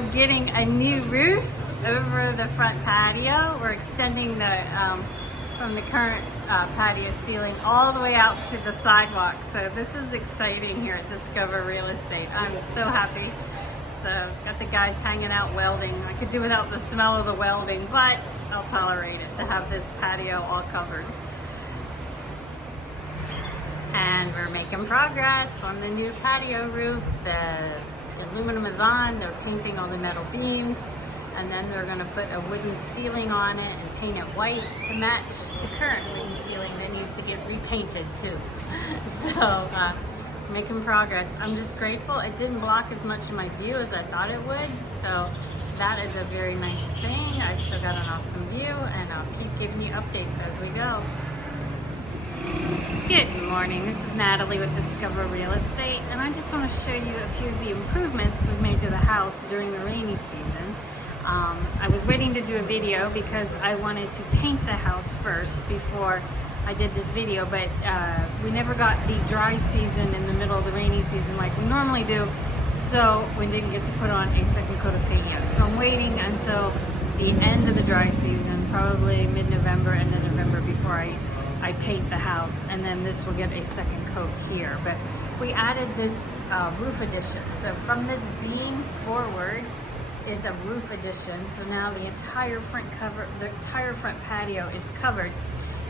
we're getting a new roof over the front patio. We're extending the from the current patio ceiling all the way out to the sidewalk. So this is exciting here at Discover Real Estate. I'm so happy. So got the guys hanging out welding. I could do without the smell of the welding, but I'll tolerate it to have this patio all covered. And we're making progress on the new patio roof. The aluminum is on. They're painting all the metal beams, and then they're going to put a wooden ceiling on it and paint it white to match the current wooden ceiling that needs to get repainted too. So making progress. I'm just grateful it didn't block as much of my view as I thought it would, so that is a very nice thing. I still got an awesome view, and I'll keep giving you updates as we go. Good morning, this is Natalie with Discover Real Estate, and I just want to show you a few of the improvements we've made to the house during the rainy season. I was waiting to do a video because I wanted to paint the house first before I did this video, but we never got the dry season in the middle of the rainy season like we normally do, so we didn't get to put on a second coat of paint yet. So I'm waiting until the end of the dry season, probably mid-November, end of November, before I paint the house, and then this will get a second coat here. But we added this roof addition. So from this beam forward is a roof addition. So now the entire front patio is covered.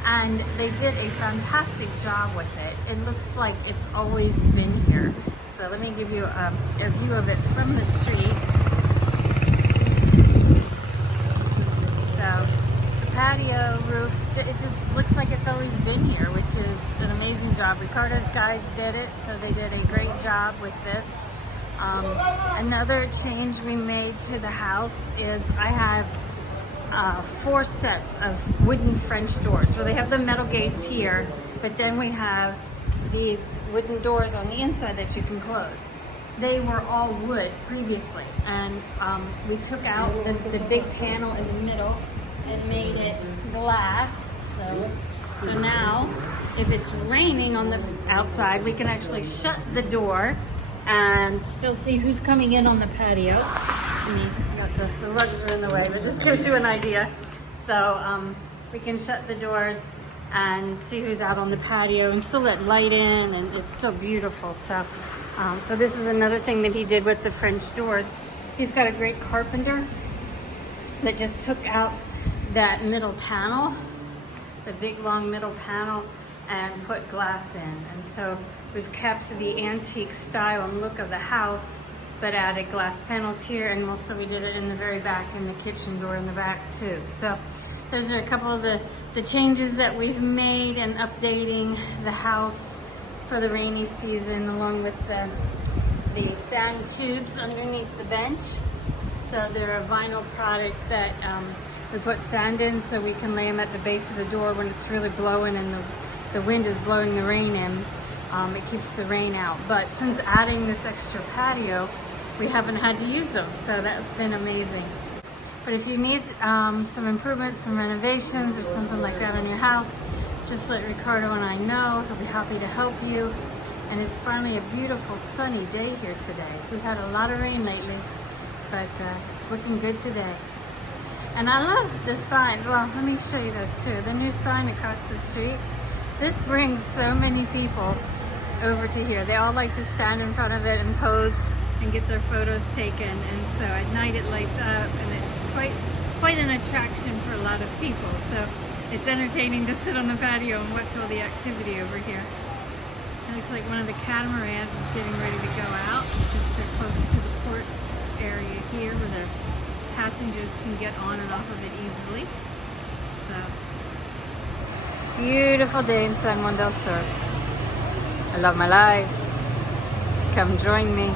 And they did a fantastic job with it. It looks like it's always been here. So let me give you a view of it from the street. So the patio roof, it just looks like it's always been here, which is an amazing job. Ricardo's guys did it, so they did a great job with this. Another change we made to the house is I have 4 sets of wooden French doors. Well, they have the metal gates here, but then we have these wooden doors on the inside that you can close. They were all wood previously, and we took out the big panel in the middle and made it glass. So now, if it's raining on the outside, we can actually shut the door and still see who's coming in on the patio. The rugs are in the way, but this gives you an idea. So we can shut the doors and see who's out on the patio and still let light in, and it's still beautiful. So this is another thing that he did with the French doors. He's got a great carpenter that just took out that middle panel, the big long middle panel, and put glass in. And so we've kept the antique style and look of the house, but added glass panels here, and also we did it in the very back, in the kitchen door in the back too. So those are a couple of the changes that we've made in updating the house for the rainy season, along with the sand tubes underneath the bench. So they're a vinyl product that we put sand in, so we can lay them at the base of the door when it's really blowing and the wind is blowing the rain in. It keeps the rain out. But since adding this extra patio, we haven't had to use them, so that's been amazing. But if you need some improvements, some renovations, or something like that on your house, just let Ricardo and I know. He'll be happy to help you. And it's finally a beautiful sunny day here today. We've had a lot of rain lately, but it's looking good today. And I love this sign. Well, let me show you this too. The new sign across the street. This brings so many people over to here. They all like to stand in front of it and pose and get their photos taken. And so at night it lights up, and it's quite an attraction for a lot of people. So it's entertaining to sit on the patio and watch all the activity over here. It looks like one of the catamarans is getting ready to go out because they're close to the port area here where the passengers can get on and off of it easily. So, beautiful day in Juan del Sur. I love my life. Come join me.